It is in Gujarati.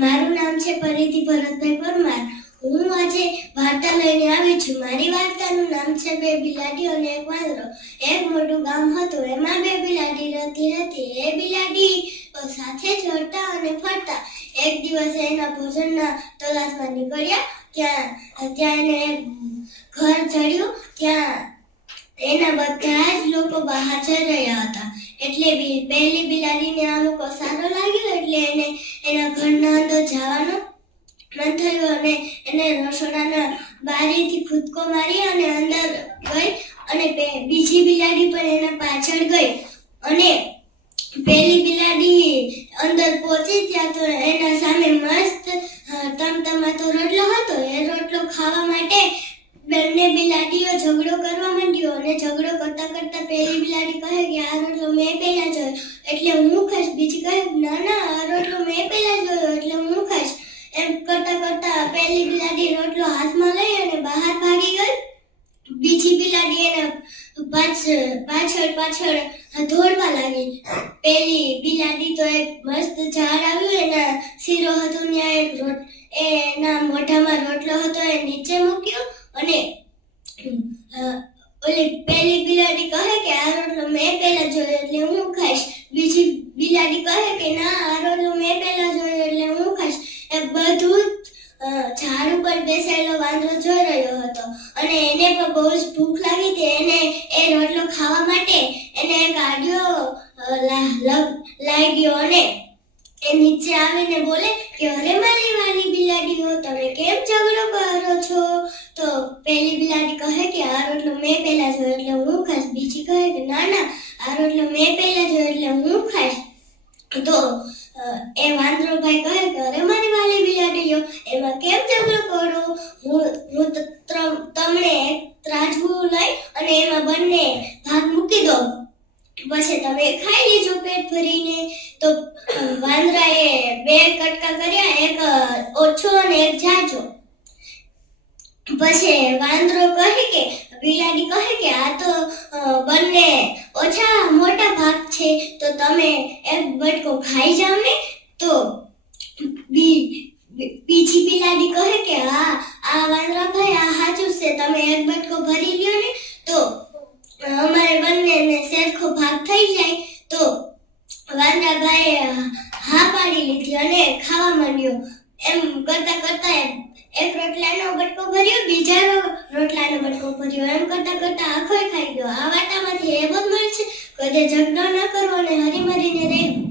મારું નામ છે પરિધિ ભરતભાઈ પરમાર. હું આજે વાર્તા લઈને આવી છું. મારી વાર્તાનું નામ છે બે બિલાડી અને એક વાંદરો. એક મોટું ગામ હતું. એમાં બે બિલાડી રહેતી હતી. એ બિલાડી સાથે જ હરતા અને ફરતા. એક દિવસ એના ભોજનના તલાશમાં નીકળ્યા. ત્યાં એને ઘર ચડ્યું. ત્યાં એના બધા જ લોકો બહાર જઈ રહ્યા હતા. એટલે પહેલી બિલાડીને આ લોકો સારો લાગ્યો. એટલે એને એના ઘરના અંદર જવાનું મન થયું અને એને રસોડાના બારીથી કૂદકો મારી અને અંદર ગઈ. અને બીજી બિલાડી પણ એના પાછળ ગઈ. અને પહેલી બિલાડી અંદર પહોંચી ત્યાં તો એના સામે મસ્ત તમતમાતો રોટલો હતો. એ રોટલો ખાવા માટે બંને બિલાડીઓ ઝઘડો કરવા માંડ્યો. અને ઝઘડો કરતા કરતા પહેલી બિલાડી કહે કે આ રોટલો મેં પહેલા જોયો એટલે હું ખાઈશ. બીજી કહે ના ના, આ રોટલો મેં પહેલા જોયો એટલે હું ખાઈશ. એમ કરતા કરતા પહેલી બિલાડી રોટલો હાથમાં લઈ અને બહાર ભાગી ગઈ. બીજી બિલાડી એના પાછળ દોડવા લાગી. પહેલી બિલાડી તો એક મસ્ત ઝાડ આવ્યું. એના શીરો હતો ત્યાં એના મોઢામાં રોટલો હતો એ નીચે મૂક્યો. અને ઓલી પહેલી બિલાડી કહે કે આ રોટલો મેં પહેલા જોયો એટલે હું ખાઈશ. બીજી બિલાડી કહે કે ના, આ રોટલો મેં પહેલા જોયો એટલે હું ખાઈશ. એ બધું ઝાડ ઉપર બેસેલો વાંદરો જોઈ રહ્યો હતો. અને એને પણ બહુ જ ભૂખ લાગી હતી. એને એ રોટલો ખાવા માટે એને કાઢ્યો લાગ્યો. અને એ નીચે આવીને બોલે કે અરે મારી વાલી બિલાડીઓ, તમે કેમ ઝઘડો કરો છો? તો પહેલી બિલાડી કહે કે આ રોટલો મેં પહેલા જોયો એટલે હું ખાઈશ. બીજી કહે કે ના ના, આ રોટલો મેં પહેલા જોયો એટલે હું ખાઈશ. તો એ વાંદરો ભાઈ કહે કે અરે મારી વાલી બિલાડીઓ, એમાં કેમ ઝઘડો કરો? હું તમને એક ત્રાજવું લઈ અને એમાં બંને ભાગ મૂકી દો, પછી તમે ખાઈ લીજો પેટ ભરીને. તો વાંદરાએ બે કટકા કર્યા, એક ઓછો અને એક જાજો. પછી વાંદરો કહે કે બિલાડી કહે કે આ તો બંને ઓછા મોટા ભાગ છે, તો તમે એક બટકો ખાઈ જાઓ ને. તો બીજી બિલાડી કહે કે હા, આ વાંદરા ભાઈ આ સાચું છે, તમે એક બટકો ભરી લ્યો ને તો અમારે બંનેને સરખો ભાગ થઈ જાય. તો વાંદરાભાઈએ હા પાડી લીધી અને ખાવા માંડ્યો. એમ કરતા કરતા એક રોટલાનો બટકો ભર્યો, બીજા રોટલાનો બટકો ભર્યો. એમ કરતા કરતા આખોય ખાઈ ગયો. આ વાર્તામાંથી એ બધું મળે છે કે ઝઘડો ન કરવો અને હરીમરીને રહેવું.